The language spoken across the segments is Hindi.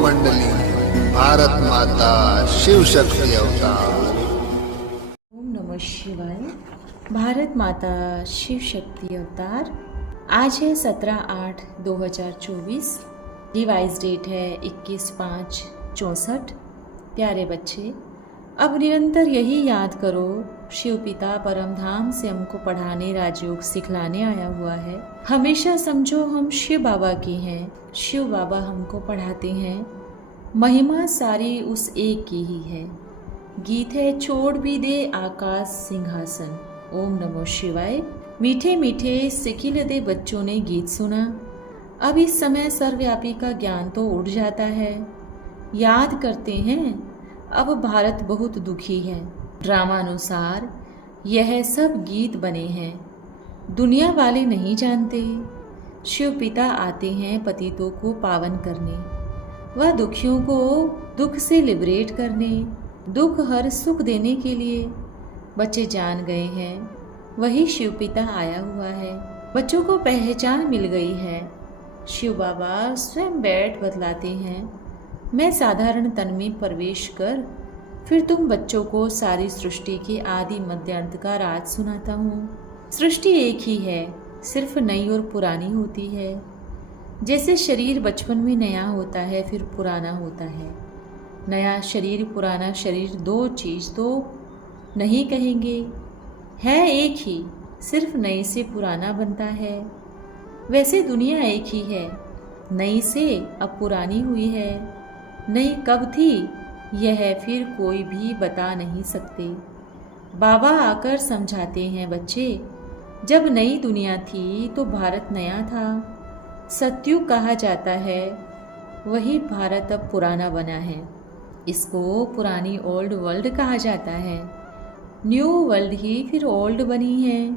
मंडली, भारत माता शिव शक्ति अवतार। ओम नमः शिवाय। भारत माता शिव शक्ति अवतार। आज है 17/8/2024। रिवाइज डेट है 21/5/64। प्यारे बच्चे, अब निरंतर यही याद करो, शिव पिता परम धाम से हमको पढ़ाने, राजयोग सिखलाने आया हुआ है। हमेशा समझो हम शिव बाबा की हैं, शिव बाबा हमको पढ़ाते हैं। महिमा सारी उस एक की ही है। गीत है छोड़ भी दे आकाश सिंहासन। ओम नमो शिवाय। मीठे मीठे सिखिल दे बच्चों ने गीत सुना। अब इस समय सर्वव्यापी का ज्ञान तो उड़ जाता है। याद करते हैं, अब भारत बहुत दुखी है। ड्रामानुसार यह सब गीत बने हैं, दुनिया वाले नहीं जानते। शिव पिता आते हैं पतितों को पावन करने, वह दुखियों को दुख से लिबरेट करने, दुख हर सुख देने के लिए। बच्चे जान गए हैं, वही शिव पिता आया हुआ है। बच्चों को पहचान मिल गई है। शिव बाबा स्वयं बैठ बतलाते हैं, मैं साधारण तन में प्रवेश कर फिर तुम बच्चों को सारी सृष्टि के आदि मध्य अंत का राज सुनाता हूँ। सृष्टि एक ही है, सिर्फ नई और पुरानी होती है। जैसे शरीर बचपन में नया होता है फिर पुराना होता है। नया शरीर पुराना शरीर दो चीज़ तो नहीं कहेंगे, है एक ही, सिर्फ नई से पुराना बनता है। वैसे दुनिया एक ही है, नई से अब पुरानी हुई है। नई कब थी यह फिर कोई भी बता नहीं सकते। बाबा आकर समझाते हैं, बच्चे जब नई दुनिया थी तो भारत नया था। सतयुग कहा जाता है, वही भारत अब पुराना बना है। इसको पुरानी ओल्ड वर्ल्ड कहा जाता है। न्यू वर्ल्ड ही फिर ओल्ड बनी है,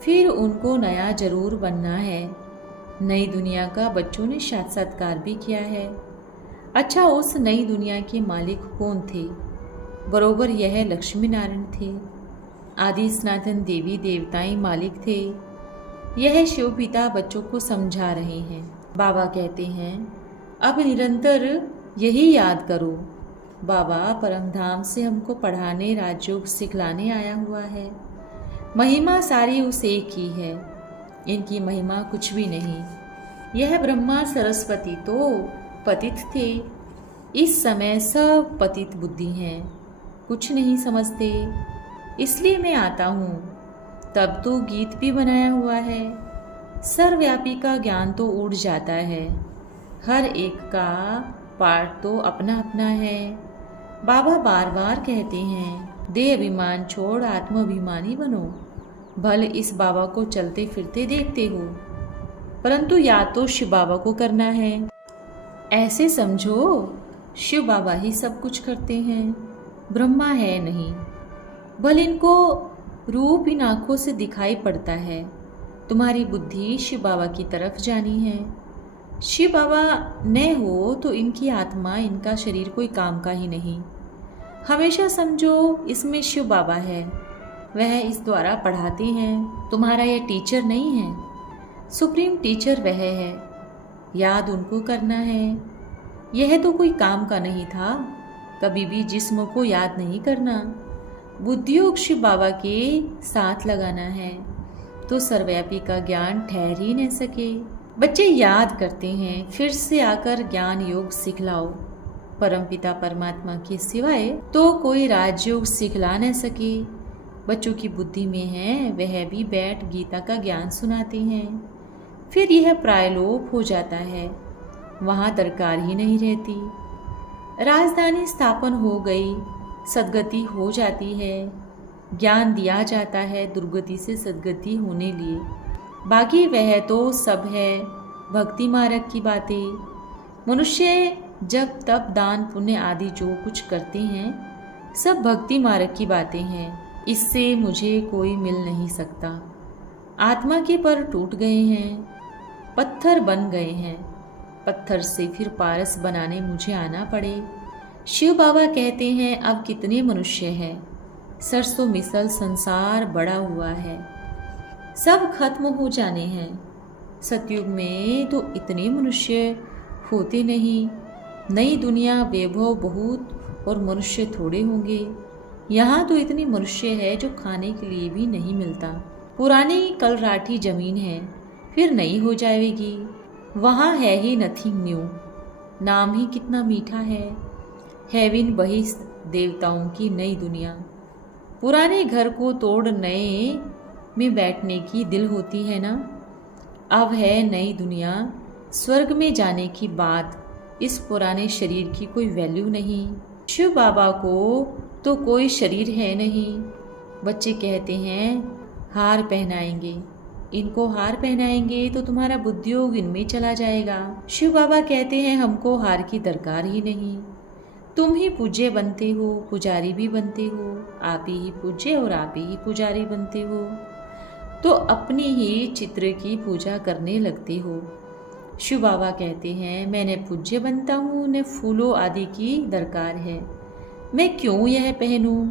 फिर उनको नया जरूर बनना है। नई दुनिया का बच्चों ने साक्षात्कार भी किया है। अच्छा, उस नई दुनिया के मालिक कौन थे? बरोबर यह लक्ष्मी नारायण थे। आदि सनातन देवी देवताएं मालिक थे। यह शिव पिता बच्चों को समझा रहे हैं। बाबा कहते हैं, अब निरंतर यही याद करो, बाबा परमधाम से हमको पढ़ाने, राजयोग सिखलाने आया हुआ है। महिमा सारी उस एक ही है, इनकी महिमा कुछ भी नहीं। यह ब्रह्मा सरस्वती तो पतित थे, इस समय सब पतित बुद्धि हैं, कुछ नहीं समझते। इसलिए मैं आता हूँ। तब तो गीत भी बनाया हुआ है। सर्वव्यापी का ज्ञान तो उड़ जाता है, हर एक का पार्ट तो अपना अपना है। बाबा बार बार कहते हैं, देह अभिमान छोड़ आत्माभिमानी बनो। भले इस बाबा को चलते फिरते देखते हो, परंतु याद तो शिव बाबा को करना है। ऐसे समझो शिव बाबा ही सब कुछ करते हैं, ब्रह्मा है नहीं। भले इनको रूप इन आँखों से दिखाई पड़ता है, तुम्हारी बुद्धि शिव बाबा की तरफ जानी है। शिव बाबा न हो तो इनकी आत्मा, इनका शरीर कोई काम का ही नहीं। हमेशा समझो इसमें शिव बाबा है, वह इस द्वारा पढ़ाते हैं। तुम्हारा यह टीचर नहीं है, सुप्रीम टीचर वह है। याद उनको करना है। यह तो कोई काम का नहीं था, कभी भी जिस्म को याद नहीं करना। बुद्धियोग शिव बाबा के साथ लगाना है तो सर्वव्यापी का ज्ञान ठहर ही न सके। बच्चे याद करते हैं, फिर से आकर ज्ञान योग सिखलाओ। परमपिता परमात्मा के सिवाय तो कोई राजयोग सिखला न सके। बच्चों की बुद्धि में है, वह भी बैठ गीता का ज्ञान सुनाते हैं। फिर यह प्रायलोप हो जाता है, वहाँ दरकार ही नहीं रहती। राजधानी स्थापन हो गई, सदगति हो जाती है। ज्ञान दिया जाता है दुर्गति से सदगति होने लिए। बाकी वह तो सब है भक्ति मार्ग की बातें। मनुष्य जब तप दान पुण्य आदि जो कुछ करते हैं, सब भक्ति मार्ग की बातें हैं। इससे मुझे कोई मिल नहीं सकता। आत्मा के पर टूट गए हैं, पत्थर बन गए हैं। पत्थर से फिर पारस बनाने मुझे आना पड़े। शिव बाबा कहते हैं, अब कितने मनुष्य हैं, सरसों मिसल संसार बड़ा हुआ है, सब खत्म हो जाने हैं। सतयुग में तो इतने मनुष्य होते नहीं, नई दुनिया वैभव बहुत और मनुष्य थोड़े होंगे। यहाँ तो इतने मनुष्य है जो खाने के लिए भी नहीं मिलता। पुरानी कलराठी जमीन है, फिर नई हो जाएगी। वहाँ है ही नथिंग न्यू। नाम ही कितना मीठा है, हेवन बहिश्त, देवताओं की नई दुनिया। पुराने घर को तोड़ नए में बैठने की दिल होती है ना। अब है नई दुनिया, स्वर्ग में जाने की बात। इस पुराने शरीर की कोई वैल्यू नहीं। शिव बाबा को तो कोई शरीर है नहीं। बच्चे कहते हैं हार पहनाएंगे, इनको हार पहनाएंगे तो तुम्हारा बुद्धियोग इनमें चला जाएगा। शिव बाबा कहते हैं हमको हार की दरकार ही नहीं। तुम ही पूज्य बनते हो, पुजारी भी बनते हो। आप ही पूज्य और आप ही पुजारी बनते हो, तो अपनी ही चित्र की पूजा करने लगते हो। शिव बाबा कहते हैं मैं न पूज्य बनता हूँ, न फूलों आदि की दरकार है। मैं क्यों यह पहनूं?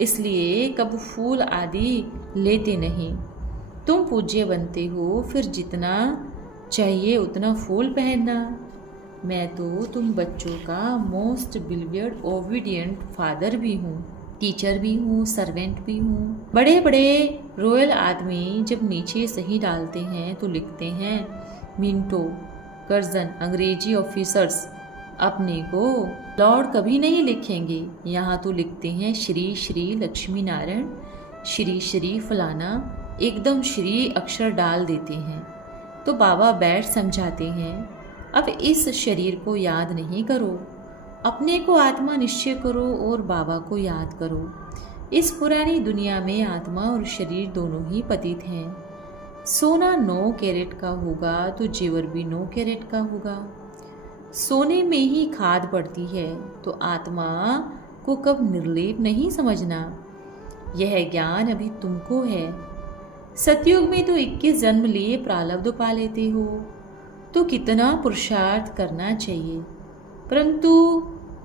इसलिए कब फूल आदि लेते नहीं। तुम पूज्य बनते हो, फिर जितना चाहिए उतना फूल पहनना। मैं तो तुम बच्चों का मोस्ट बिलीव्ड ओबीडियंट फादर भी हूँ, टीचर भी हूँ, सर्वेंट भी हूँ। बड़े बड़े रॉयल आदमी जब नीचे सही डालते हैं तो लिखते हैं मिंटो, कर्जन, अंग्रेजी ऑफिसर्स। अपने को लॉर्ड कभी नहीं लिखेंगे। यहाँ तो लिखते हैं श्री श्री लक्ष्मी नारायण, श्री श्री फलाना, एकदम श्री अक्षर डाल देते हैं। तो बाबा बैठ समझाते हैं अब इस शरीर को याद नहीं करो, अपने को आत्मा निश्चय करो और बाबा को याद करो। इस पुरानी दुनिया में आत्मा और शरीर दोनों ही पतित हैं। सोना 9 कैरेट का होगा तो जेवर भी 9 कैरेट का होगा। सोने में ही खाद पड़ती है, तो आत्मा को कब निर्लेप नहीं समझना। यह ज्ञान अभी तुमको है। सतयुग में तो 21 जन्म लिए प्रारब्ध पा लेते हो, तो कितना पुरुषार्थ करना चाहिए। परंतु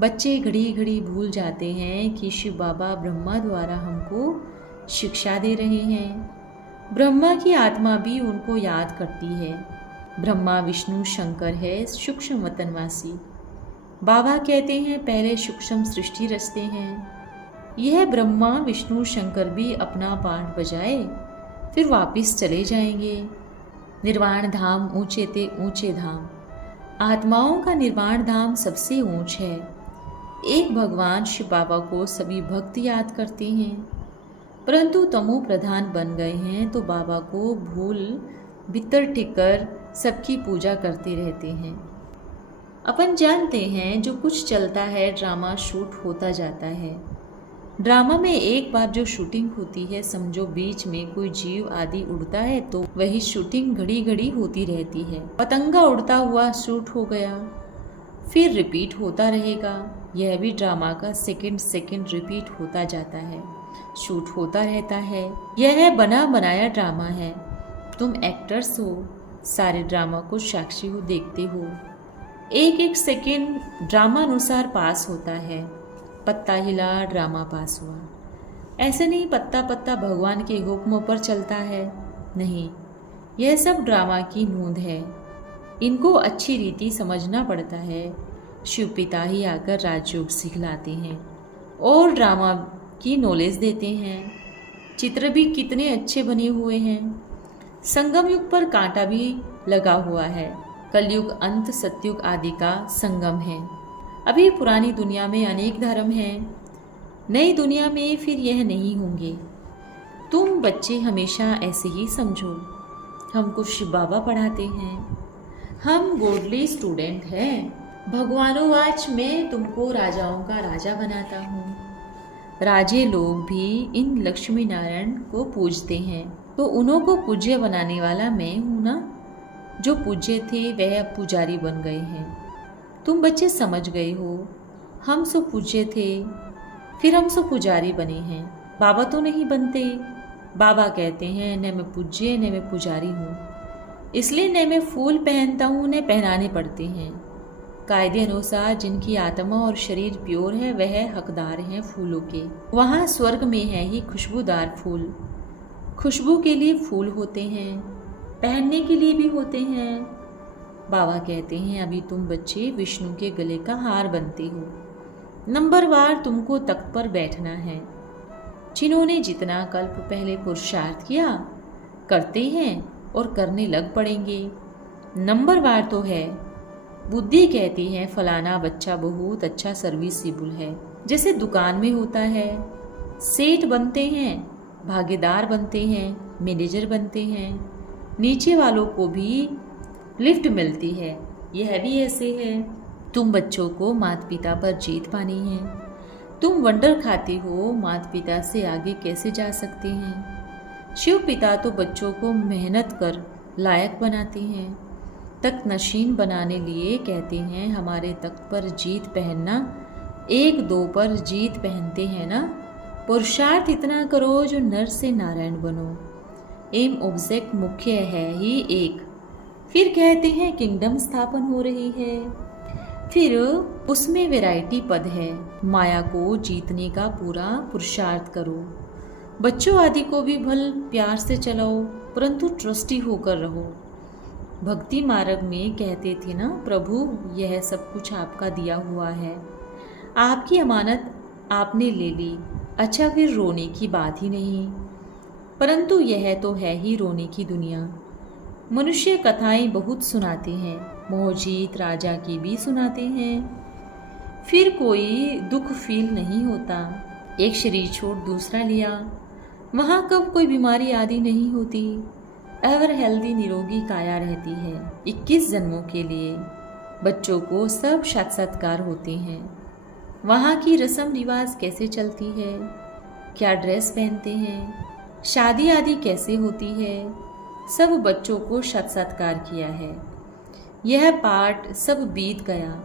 बच्चे घड़ी घड़ी भूल जाते हैं कि शिव बाबा ब्रह्मा द्वारा हमको शिक्षा दे रहे हैं। ब्रह्मा की आत्मा भी उनको याद करती है। ब्रह्मा विष्णु शंकर है सूक्ष्म वतनवासी। बाबा कहते हैं पहले सूक्ष्म सृष्टि रचते हैं। यह ब्रह्मा विष्णु शंकर भी अपना पाठ बजाए फिर वापस चले जाएंगे। निर्वाण धाम ऊंचे ते ऊंचे धाम। आत्माओं का निर्वाण धाम सबसे ऊंच है। एक भगवान शिव बाबा को सभी भक्त याद करते हैं, परंतु तमो प्रधान बन गए हैं तो बाबा को भूल बितर टिकर सबकी पूजा करते रहते हैं। अपन जानते हैं जो कुछ चलता है ड्रामा शूट होता जाता है। ड्रामा में एक बार जो शूटिंग होती है, समझो बीच में कोई जीव आदि उड़ता है तो वही शूटिंग घड़ी घड़ी होती रहती है। पतंगा उड़ता हुआ शूट हो गया, फिर रिपीट होता रहेगा। यह भी ड्रामा का सेकंड रिपीट होता जाता है, शूट होता रहता है। यह बना बनाया ड्रामा है। तुम एक्टर्स हो, सारे ड्रामा को साक्षी हो, देखते हो। एक एक सेकंड ड्रामा अनुसार पास होता है। पत्ता हिला ड्रामा पास हुआ। ऐसे नहीं पत्ता पत्ता भगवान के हुक्म पर चलता है, नहीं, यह सब ड्रामा की नूंद है। इनको अच्छी रीति समझना पड़ता है। शिव पिता ही आकर राजयोग सिखलाते हैं और ड्रामा की नॉलेज देते हैं। चित्र भी कितने अच्छे बने हुए हैं। संगम युग पर कांटा भी लगा हुआ है। कलयुग अंत सतयुग आदि का संगम है। अभी पुरानी दुनिया में अनेक धर्म हैं, नई दुनिया में फिर यह नहीं होंगे। तुम बच्चे हमेशा ऐसे ही समझो। हमको शिव बाबा पढ़ाते हैं, हम गॉडली स्टूडेंट हैं। भगवानोवाच मैं तुमको राजाओं का राजा बनाता हूँ। राजे लोग भी इन लक्ष्मी नारायण को पूजते हैं, तो उन्हों को पूज्य बनाने वाला मैं हूँ ना। जो पूज्य थे वह अब पुजारी बन गए हैं। तुम बच्चे समझ गए हो, हम सो पूज्य थे, फिर हम सो पुजारी बने हैं। बाबा तो नहीं बनते। बाबा कहते हैं न मैं पूज्य न मैं पुजारी हूँ, इसलिए न मैं फूल पहनता हूँ न पहनाने पड़ते हैं। कायदे अनुसार जिनकी आत्मा और शरीर प्योर है वह हकदार हैं फूलों के। वहाँ स्वर्ग में है ही खुशबूदार फूल। खुशबू के लिए फूल होते हैं, पहनने के लिए भी होते हैं। बाबा कहते हैं अभी तुम बच्चे विष्णु के गले का हार बनते हो। नंबरवार तुमको तख्त पर बैठना है। जिन्होंने जितना कल्प पहले पुरुषार्थ किया करते हैं और करने लग पड़ेंगे। नंबरवार तो है। बुद्धि कहती है फलाना बच्चा बहुत अच्छा सर्विसेबल है, जैसे दुकान में होता है। सेठ बनते हैं, भागीदार बनते हैं, मैनेजर बनते हैं, नीचे वालों को भी लिफ्ट मिलती है। यह भी ऐसे है। तुम बच्चों को माता पिता पर जीत पानी है। तुम वंडर खाते हो, माता पिता से आगे कैसे जा सकते हैं। शिव पिता तो बच्चों को मेहनत कर लायक बनाते हैं। तख्त नशीन बनाने लिए कहते हैं हमारे तख्त पर जीत पहनना, एक दो पर जीत पहनते हैं ना। पुरुषार्थ इतना करो जो नर से नारायण बनो। एम ऑब्जेक्ट मुख्य है ही एक। फिर कहते हैं किंगडम स्थापन हो रही है। फिर उसमें वैरायटी पद है। माया को जीतने का पूरा पुरुषार्थ करो। बच्चों आदि को भी भल प्यार से चलाओ, परंतु ट्रस्टी होकर रहो। भक्ति मार्ग में कहते थे ना, प्रभु यह सब कुछ आपका दिया हुआ है, आपकी अमानत आपने ले ली। अच्छा फिर रोने की बात ही नहीं, परंतु यह तो है ही रोने की दुनिया। मनुष्य कथाएं बहुत सुनाते हैं, मोहजीत राजा की भी सुनाते हैं, फिर कोई दुख फील नहीं होता। एक शरीर छोड़ दूसरा लिया, वहाँ कब कोई बीमारी आदि नहीं होती। एवर हेल्दी निरोगी काया रहती है 21 जन्मों के लिए। बच्चों को सब साक्षात्कार होते हैं। वहाँ की रस्म रिवाज कैसे चलती है, क्या ड्रेस पहनते हैं, शादी आदि कैसे होती है, सब बच्चों को साक्षात्कार किया है। यह पाठ सब बीत गया।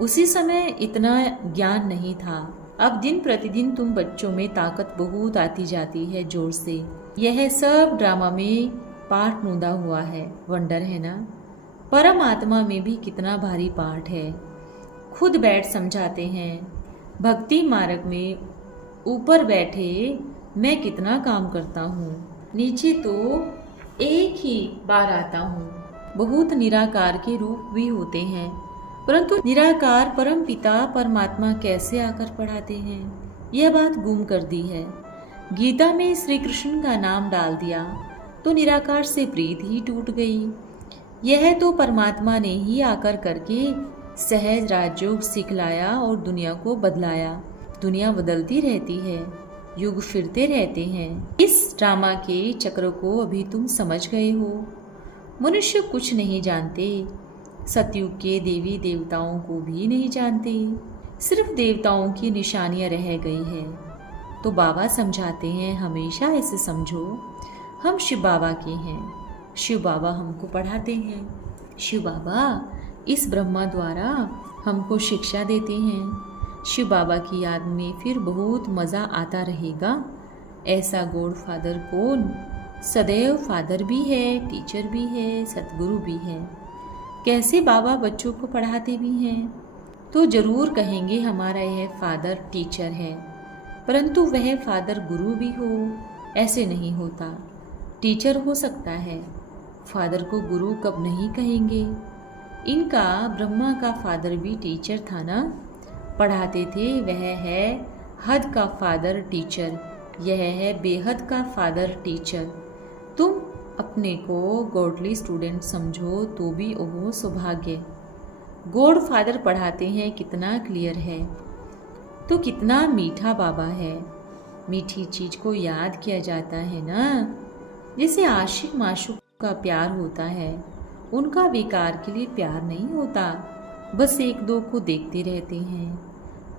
उसी समय इतना ज्ञान नहीं था। अब दिन प्रतिदिन तुम बच्चों में ताकत बहुत आती जाती है जोर से। यह सब ड्रामा में पाठ नूंदा हुआ है। वंडर है ना। परमात्मा में भी कितना भारी पाठ है। खुद बैठ समझाते हैं। भक्ति मार्ग में ऊपर बैठे मैं कितना काम करता हूँ, नीचे तो एक ही बार आता हूँ। बहुत निराकार के रूप भी होते हैं, परंतु निराकार परम पिता परमात्मा कैसे आकर पढ़ाते हैं, यह बात गुम कर दी है। गीता में श्री कृष्ण का नाम डाल दिया तो निराकार से प्रीत ही टूट गई। यह तो परमात्मा ने ही आकर करके सहज राजयोग सिखलाया और दुनिया को बदलाया। दुनिया बदलती रहती है, युग फिरते रहते हैं। इस ड्रामा के चक्र को अभी तुम समझ गए हो। मनुष्य कुछ नहीं जानते, सतयुग के देवी देवताओं को भी नहीं जानते, सिर्फ देवताओं की निशानियां रह गई है। तो बाबा समझाते हैं हमेशा ऐसे समझो हम शिव बाबा के हैं। शिव बाबा हमको पढ़ाते हैं। शिव बाबा इस ब्रह्मा द्वारा हमको शिक्षा देते हैं। शिव बाबा की याद में फिर बहुत मज़ा आता रहेगा। ऐसा गॉड फादर को सदैव फादर भी है, टीचर भी है, सतगुरु भी है। कैसे बाबा बच्चों को पढ़ाते भी हैं, तो ज़रूर कहेंगे हमारा यह फादर टीचर है, परंतु वह फादर गुरु भी हो, ऐसे नहीं होता। टीचर हो सकता है, फादर को गुरु कब नहीं कहेंगे। इनका ब्रह्मा का फादर भी टीचर था ना, पढ़ाते थे। वह है हद का फादर टीचर, यह है बेहद का फादर टीचर। तुम अपने को गॉडली स्टूडेंट समझो तो भी ओह सौभाग्य। गॉड फादर पढ़ाते हैं, कितना क्लियर है। तो कितना मीठा बाबा है। मीठी चीज़ को याद किया जाता है ना, जैसे आशिक माशूक का प्यार होता है। उनका बेकार के लिए प्यार नहीं होता, बस एक दो को देखते रहते हैं।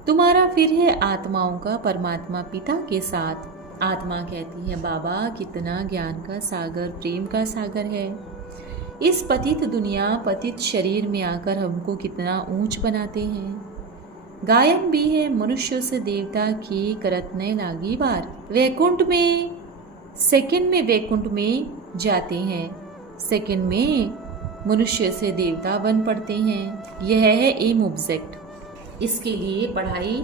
तुम्हारा फिर है आत्माओं का परमात्मा पिता के साथ। आत्मा कहती है बाबा कितना ज्ञान का सागर, प्रेम का सागर है। इस पतित दुनिया, पतित शरीर में आकर हमको कितना ऊंच बनाते हैं। गायन भी है मनुष्य से देवता की करत न लागी बार। वैकुंठ में सेकंड में वैकुंठ में जाते हैं, सेकंड में मनुष्य से देवता बन पड़ते हैं। यह है एम ऑब्जेक्ट। इसके लिए पढ़ाई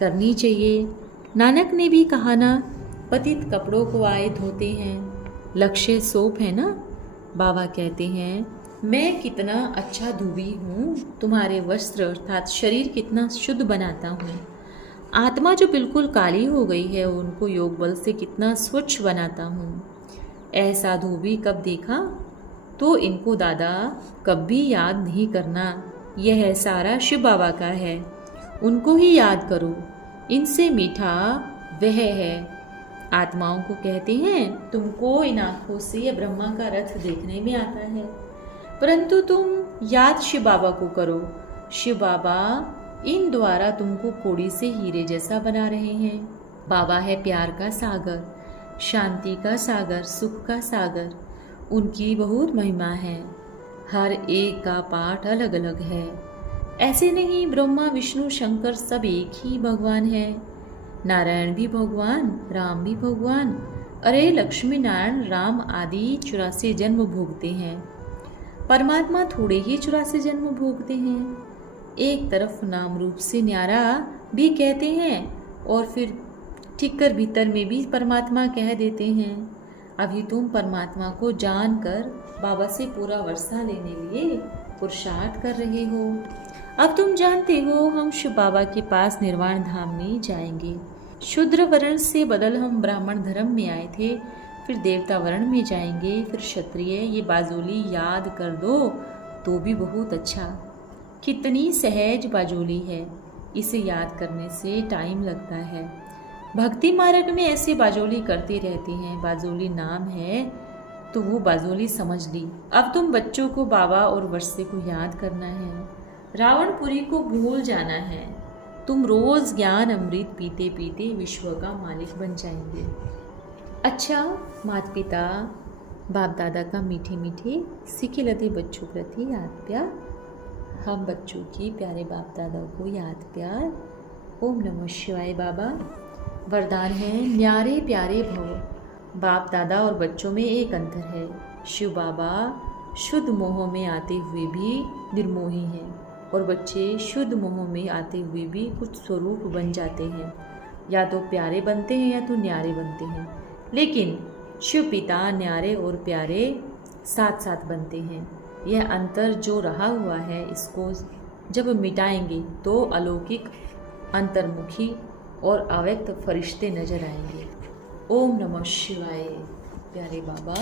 करनी चाहिए। नानक ने भी कहा ना, पतित कपड़ों को आए धोते हैं। लक्ष्य सोप है ना। बाबा कहते हैं मैं कितना अच्छा धोबी हूँ, तुम्हारे वस्त्र अर्थात शरीर कितना शुद्ध बनाता हूँ। आत्मा जो बिल्कुल काली हो गई है उनको योग बल से कितना स्वच्छ बनाता हूँ। ऐसा धोबी कब देखा तो इनको दादा कभी याद नहीं करना। यह सारा शिव बाबा का है, उनको ही याद करो। इनसे मीठा वह है। आत्माओं को कहते हैं तुमको इन आँखों से ब्रह्मा का रथ देखने में आता है, परंतु तुम याद शिव बाबा को करो। शिव बाबा इन द्वारा तुमको कोड़ी से हीरे जैसा बना रहे हैं। बाबा है प्यार का सागर, शांति का सागर, सुख का सागर। उनकी बहुत महिमा है, हर एक का पाठ अलग अलग है। ऐसे नहीं, ब्रह्मा विष्णु शंकर सब एक ही भगवान है। नारायण भी भगवान, राम भी भगवान। अरे लक्ष्मी नारायण राम आदि 84 जन्म भोगते हैं, परमात्मा थोड़े ही 84 जन्म भोगते हैं। एक तरफ नाम रूप से न्यारा भी कहते हैं और फिर ठिक्कर भीतर में भी परमात्मा कह देते हैं। अभी तुम परमात्मा को जानकर बाबा से पूरा वर्षा लेने लिए पुरुषार्थ कर रहे हो। अब तुम जानते हो हम शिव बाबा के पास निर्वाण धाम में जाएंगे। शूद्र वर्ण से बदल हम ब्राह्मण धर्म में आए थे, फिर देवता वर्ण में जाएंगे, फिर क्षत्रिय। ये बाजोली याद कर दो तो भी बहुत अच्छा। कितनी सहज बाजोली है, इसे याद करने से टाइम लगता है। भक्ति मार्ग में ऐसे बाजोली करते रहते हैं। बाजोली नाम है तो वो बाजोली समझ ली। अब तुम बच्चों को बाबा और वर्षे को याद करना है, रावणपुरी को भूल जाना है। तुम रोज ज्ञान अमृत पीते पीते विश्व का मालिक बन जाएंगे। अच्छा, माता पिता बाप दादा का मीठे मीठे सीखे लदे बच्चों प्रति याद प्यार। हम बच्चों की प्यारे बाप दादा को याद प्यार। ओम नमः शिवाय। बाबा वरदान है न्यारे प्यारे भव। बाप दादा और बच्चों में एक अंतर है। शिव बाबा शुद्ध मोह में आते हुए भी निर्मोही हैं और बच्चे शुद्ध मोह में आते हुए भी कुछ स्वरूप बन जाते हैं। या तो प्यारे बनते हैं या तो न्यारे बनते हैं, लेकिन शिव पिता न्यारे और प्यारे साथ साथ बनते हैं। यह अंतर जो रहा हुआ है इसको जब मिटाएंगे तो अलौकिक, अंतर्मुखी और अव्यक्त फरिश्ते नजर आएंगे। ओम नमः शिवाय। प्यारे बाबा